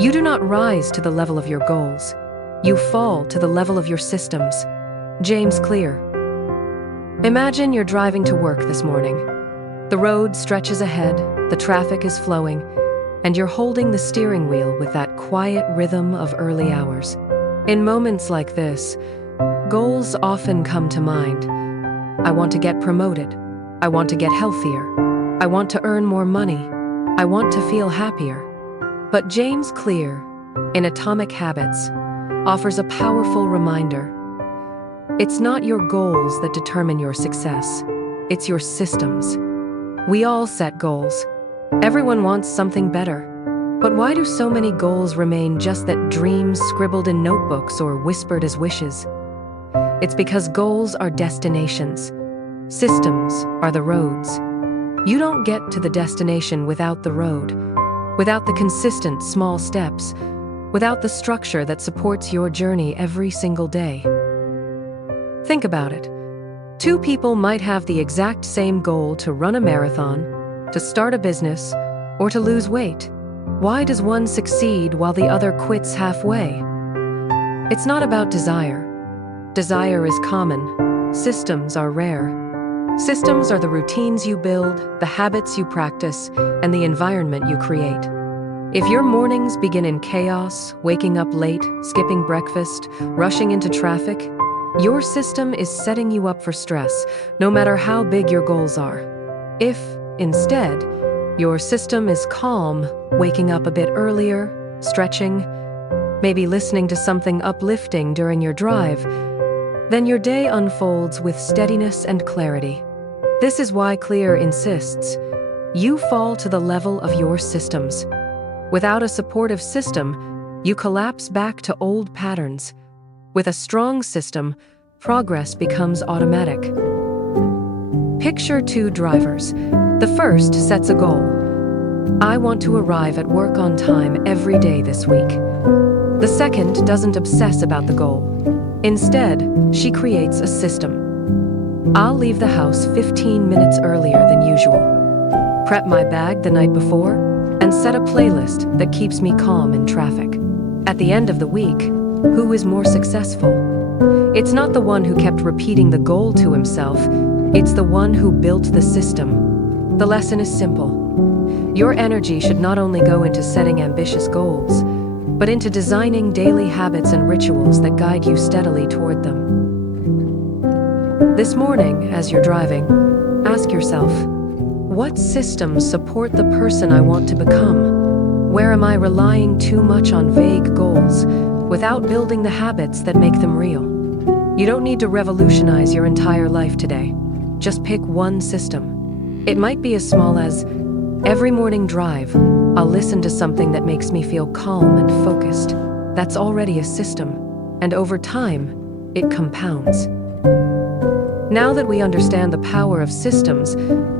You do not rise to the level of your goals. You fall to the level of your systems. James Clear. Imagine you're driving to work this morning. The road stretches ahead, the traffic is flowing, and you're holding the steering wheel with that quiet rhythm of early hours. In moments like this, goals often come to mind. I want to get promoted. I want to get healthier. I want to earn more money. I want to feel happier. But James Clear, in Atomic Habits, offers a powerful reminder. It's not your goals that determine your success. It's your systems. We all set goals. Everyone wants something better. But why do so many goals remain just that dreams scribbled in notebooks or whispered as wishes? It's because goals are destinations. Systems are the roads. You don't get to the destination without the road, without the consistent small steps, without the structure that supports your journey every single day. Think about it. Two people might have the exact same goal to run a marathon, to start a business, or to lose weight. Why does one succeed while the other quits halfway? It's not about desire. Desire is common. Systems are rare. Systems are the routines you build, the habits you practice, and the environment you create. If your mornings begin in chaos, waking up late, skipping breakfast, rushing into traffic, your system is setting you up for stress, no matter how big your goals are. If, instead, your system is calm, waking up a bit earlier, stretching, maybe listening to something uplifting during your drive, then your day unfolds with steadiness and clarity. This is why Clear insists, you fall to the level of your systems. Without a supportive system, you collapse back to old patterns. With a strong system, progress becomes automatic. Picture two drivers. The first sets a goal. I want to arrive at work on time every day this week. The second doesn't obsess about the goal. Instead, she creates a system. I'll leave the house 15 minutes earlier than usual, prep my bag the night before, and set a playlist that keeps me calm in traffic. At the end of the week, who is more successful? It's not the one who kept repeating the goal to himself, it's the one who built the system. The lesson is simple. Your energy should not only go into setting ambitious goals, but into designing daily habits and rituals that guide you steadily toward them. This morning, as you're driving, ask yourself, what systems support the person I want to become? Where am I relying too much on vague goals without building the habits that make them real? You don't need to revolutionize your entire life today. Just pick one system. It might be as small as, every morning drive, I'll listen to something that makes me feel calm and focused. That's already a system, and over time, it compounds. Now that we understand the power of systems,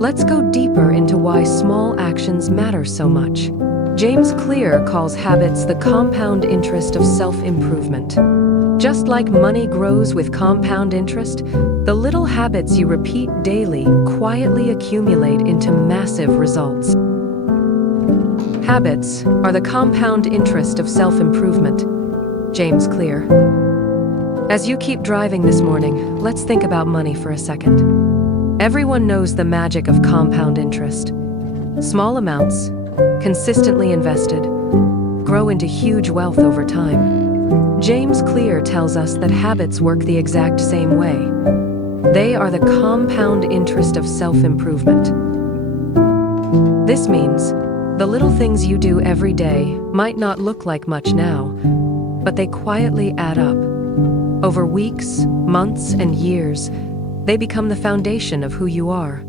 let's go deeper into why small actions matter so much. James Clear calls habits the compound interest of self-improvement. Just like money grows with compound interest, the little habits you repeat daily quietly accumulate into massive results. Habits are the compound interest of self-improvement. James Clear. As you keep driving this morning, let's think about money for a second. Everyone knows the magic of compound interest. Small amounts, consistently invested, grow into huge wealth over time. James Clear tells us that habits work the exact same way. They are the compound interest of self-improvement. This means the little things you do every day might not look like much now, but they quietly add up. Over weeks, months, and years, they become the foundation of who you are.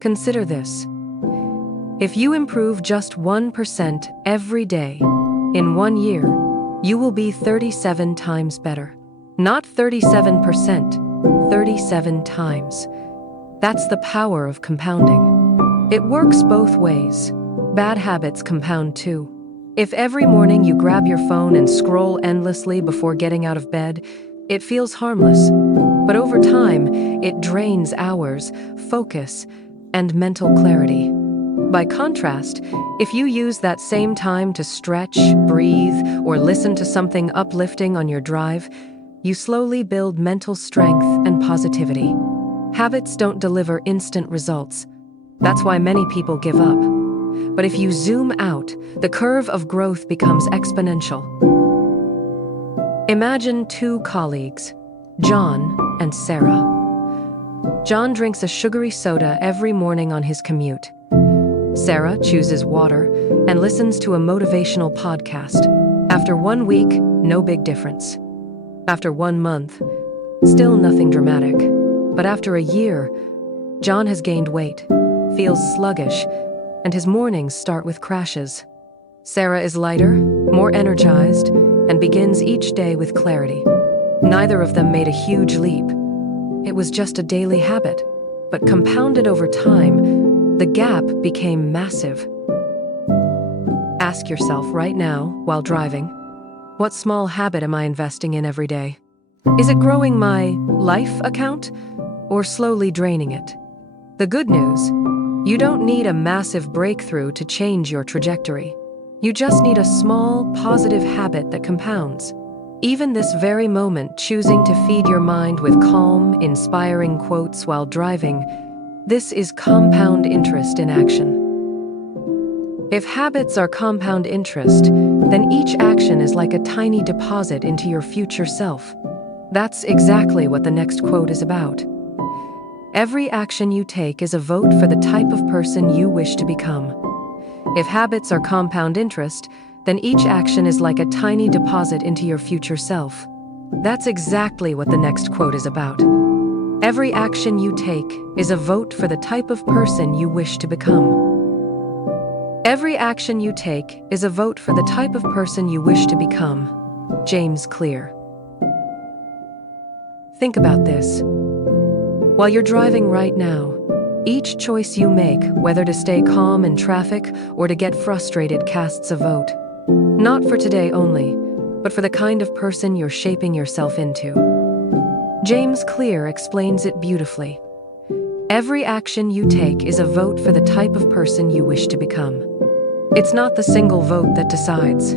Consider this. If you improve just 1% every day, in 1 year, you will be 37 times better. Not 37%, 37 times. That's the power of compounding. It works both ways. Bad habits compound too. If every morning you grab your phone and scroll endlessly before getting out of bed, it feels harmless. But over time, it drains hours, focus, and mental clarity. By contrast, if you use that same time to stretch, breathe, or listen to something uplifting on your drive, you slowly build mental strength and positivity. Habits don't deliver instant results. That's why many people give up. But if you zoom out, the curve of growth becomes exponential. Imagine two colleagues, John and Sarah. John drinks a sugary soda every morning on his commute. Sarah chooses water and listens to a motivational podcast. After 1 week, no big difference. After 1 month, still nothing dramatic. But after a year, John has gained weight, feels sluggish, and his mornings start with crashes. Sarah is lighter, more energized, and begins each day with clarity. Neither of them made a huge leap. It was just a daily habit, but compounded over time, the gap became massive. Ask yourself right now, while driving, what small habit am I investing in every day? Is it growing my life account or slowly draining it? The good news, you don't need a massive breakthrough to change your trajectory. You just need a small, positive habit that compounds. Even this very moment, choosing to feed your mind with calm, inspiring quotes while driving, this is compound interest in action. If habits are compound interest, then each action is like a tiny deposit into your future self. That's exactly what the next quote is about. Every action you take is a vote for the type of person you wish to become. If habits are compound interest, then each action is like a tiny deposit into your future self. That's exactly what the next quote is about. Every action you take is a vote for the type of person you wish to become. Every action you take is a vote for the type of person you wish to become. James Clear. Think about this. While you're driving right now, each choice you make, whether to stay calm in traffic or to get frustrated, casts a vote. Not for today only, but for the kind of person you're shaping yourself into. James Clear explains it beautifully. Every action you take is a vote for the type of person you wish to become. It's not the single vote that decides.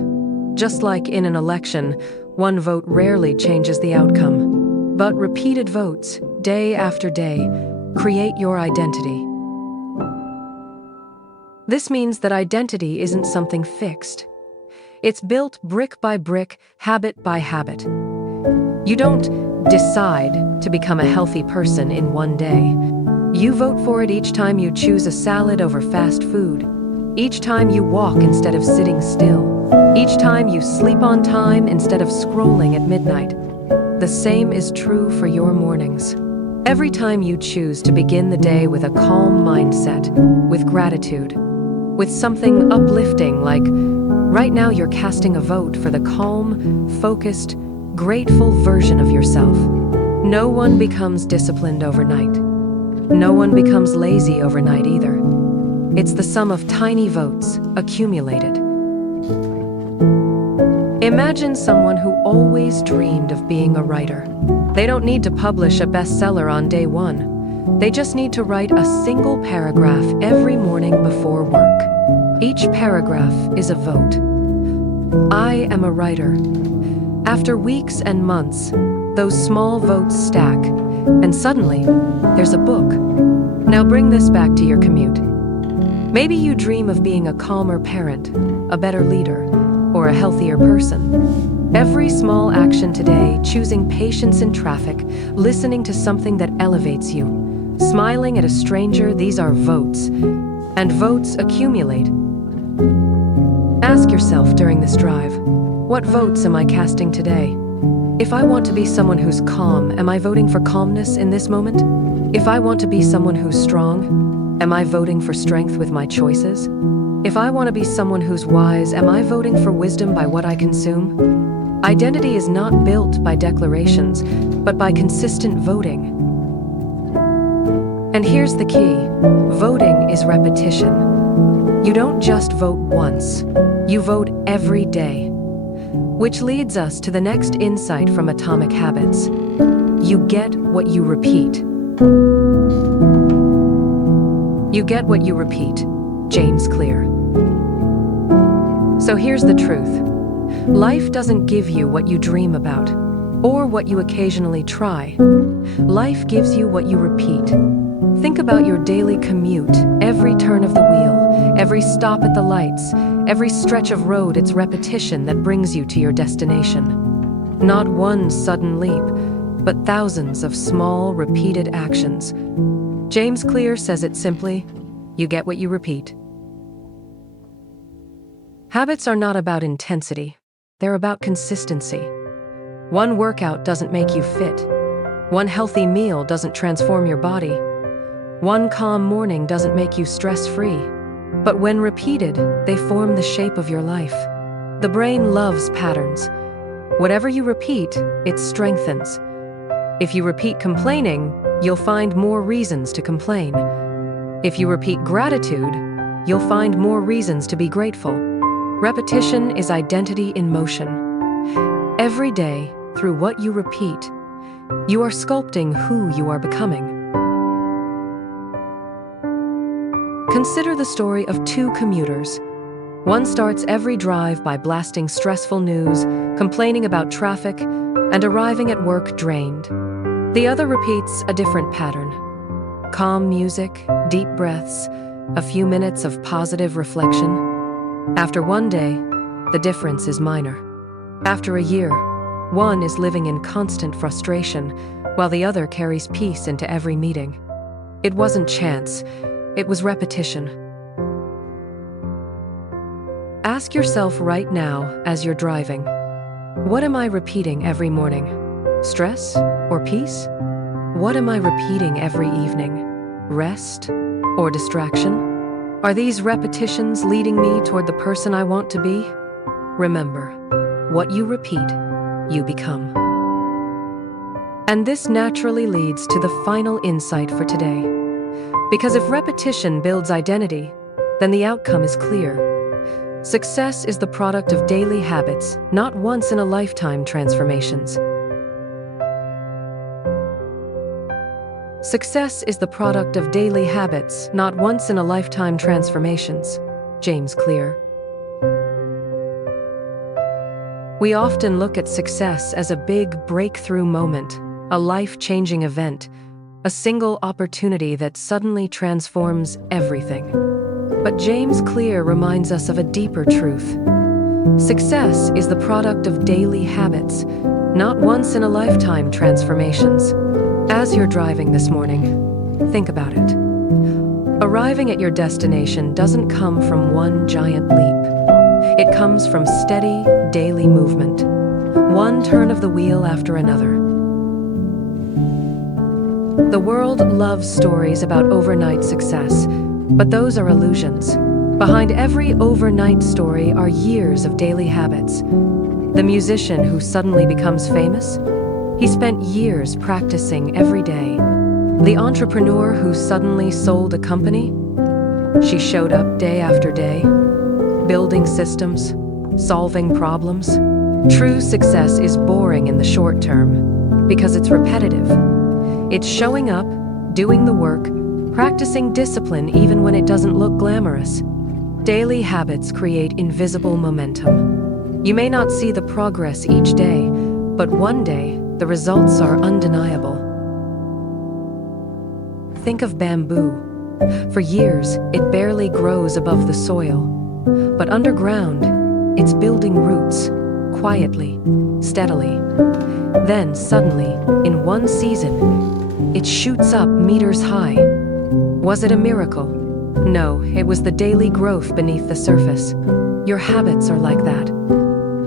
Just like in an election, one vote rarely changes the outcome. But repeated votes, day after day, create your identity. This means that identity isn't something fixed. It's built brick by brick, habit by habit. You don't decide to become a healthy person in one day. You vote for it each time you choose a salad over fast food, each time you walk instead of sitting still, each time you sleep on time instead of scrolling at midnight. The same is true for your mornings. Every time you choose to begin the day with a calm mindset, with gratitude, with something uplifting like, right now you're casting a vote for the calm, focused, grateful version of yourself. No one becomes disciplined overnight. No one becomes lazy overnight either. It's the sum of tiny votes accumulated. Imagine someone who always dreamed of being a writer. They don't need to publish a bestseller on day one. They just need to write a single paragraph every morning before work. Each paragraph is a vote. I am a writer. After weeks and months, those small votes stack, and suddenly, there's a book. Now bring this back to your commute. Maybe you dream of being a calmer parent, a better leader, or a healthier person. Every small action today, choosing patience in traffic, listening to something that elevates you, smiling at a stranger, these are votes, and votes accumulate. Ask yourself during this drive, what votes am I casting today? If I want to be someone who's calm, am I voting for calmness in this moment? If I want to be someone who's strong, am I voting for strength with my choices? If I want to be someone who's wise, am I voting for wisdom by what I consume? Identity is not built by declarations, but by consistent voting. And here's the key. Voting is repetition. You don't just vote once. You vote every day. Which leads us to the next insight from Atomic Habits. You get what you repeat. You get what you repeat. James Clear. So here's the truth. Life doesn't give you what you dream about, or what you occasionally try. Life gives you what you repeat. Think about your daily commute, every turn of the wheel, every stop at the lights, every stretch of road. It's repetition that brings you to your destination. Not one sudden leap, but thousands of small, repeated actions. James Clear says it simply: you get what you repeat. Habits are not about intensity. They're about consistency. One workout doesn't make you fit. One healthy meal doesn't transform your body. One calm morning doesn't make you stress-free. But when repeated, they form the shape of your life. The brain loves patterns. Whatever you repeat, it strengthens. If you repeat complaining, you'll find more reasons to complain. If you repeat gratitude, you'll find more reasons to be grateful. Repetition is identity in motion. Every day, through what you repeat, you are sculpting who you are becoming. Consider the story of two commuters. One starts every drive by blasting stressful news, complaining about traffic, and arriving at work drained. The other repeats a different pattern. Calm music, deep breaths, a few minutes of positive reflection. After one day, the difference is minor. After a year, one is living in constant frustration, while the other carries peace into every meeting. It wasn't chance, it was repetition. Ask yourself right now as you're driving, what am I repeating every morning? Stress or peace? What am I repeating every evening? Rest or distraction? Are these repetitions leading me toward the person I want to be? Remember, what you repeat, you become. And this naturally leads to the final insight for today. Because if repetition builds identity, then the outcome is clear. Success is the product of daily habits, not once-in-a-lifetime transformations. Success is the product of daily habits, not once-in-a-lifetime transformations. James Clear. We often look at success as a big breakthrough moment, a life-changing event, a single opportunity that suddenly transforms everything. But James Clear reminds us of a deeper truth. Success is the product of daily habits, not once-in-a-lifetime transformations. As you're driving this morning, think about it. Arriving at your destination doesn't come from one giant leap. It comes from steady, daily movement, one turn of the wheel after another. The world loves stories about overnight success, but those are illusions. Behind every overnight story are years of daily habits. The musician who suddenly becomes famous? He spent years practicing every day. The entrepreneur who suddenly sold a company? She showed up day after day, building systems, solving problems. True success is boring in the short term because it's repetitive. It's showing up, doing the work, practicing discipline even when it doesn't look glamorous. Daily habits create invisible momentum. You may not see the progress each day, but one day, the results are undeniable. Think of bamboo. For years, it barely grows above the soil. But underground, it's building roots, quietly, steadily. Then, suddenly, in one season, it shoots up meters high. Was it a miracle? No, it was the daily growth beneath the surface. Your habits are like that.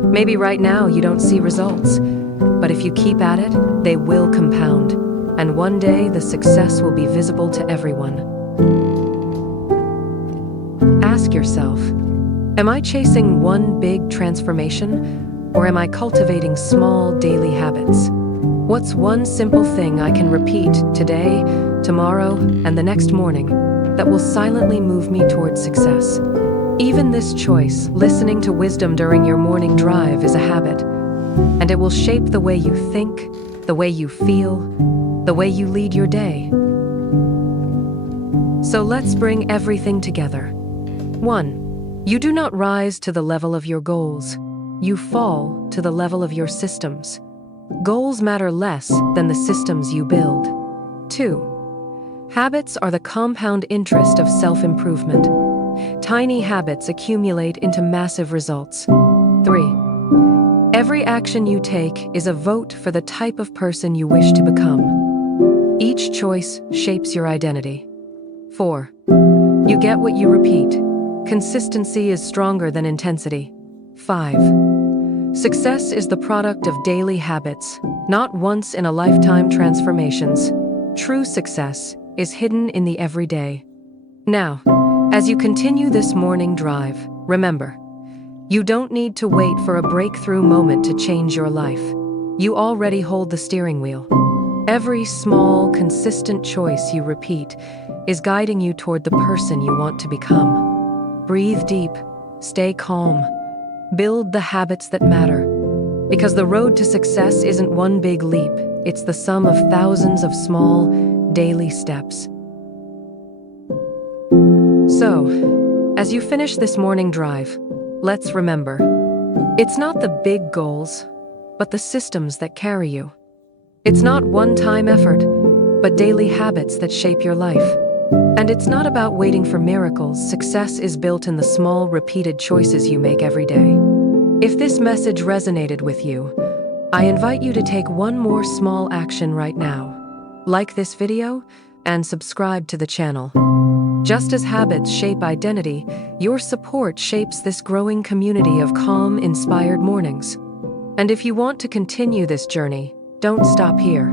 Maybe right now you don't see results, but if you keep at it, they will compound, and one day the success will be visible to everyone. Ask yourself, am I chasing one big transformation, or am I cultivating small daily habits? What's one simple thing I can repeat today, tomorrow, and the next morning that will silently move me towards success? Even this choice, listening to wisdom during your morning drive, is a habit. And it will shape the way you think, the way you feel, the way you lead your day. So let's bring everything together. 1. You do not rise to the level of your goals. You fall to the level of your systems. Goals matter less than the systems you build. 2. Habits are the compound interest of self-improvement. Tiny habits accumulate into massive results. 3. Every action you take is a vote for the type of person you wish to become. Each choice shapes your identity. 4. You get what you repeat. Consistency is stronger than intensity. 5. Success is the product of daily habits, not once-in-a-lifetime transformations. True success is hidden in the everyday. Now, as you continue this morning drive, remember, you don't need to wait for a breakthrough moment to change your life. You already hold the steering wheel. Every small, consistent choice you repeat is guiding you toward the person you want to become. Breathe deep, stay calm, build the habits that matter. Because the road to success isn't one big leap, it's the sum of thousands of small, daily steps. So, as you finish this morning drive, let's remember, it's not the big goals, but the systems that carry you. It's not one-time effort, but daily habits that shape your life. And it's not about waiting for miracles. Success is built in the small, repeated choices you make every day. If this message resonated with you, I invite you to take one more small action right now. Like this video and subscribe to the channel. Just as habits shape identity, your support shapes this growing community of calm, inspired mornings. And if you want to continue this journey, don't stop here.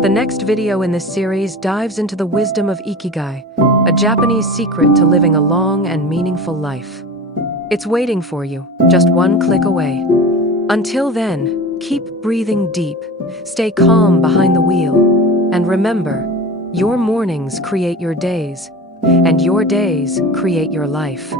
The next video in this series dives into the wisdom of Ikigai, a Japanese secret to living a long and meaningful life. It's waiting for you, just one click away. Until then, keep breathing deep, stay calm behind the wheel, and remember, your mornings create your days, and your days create your life.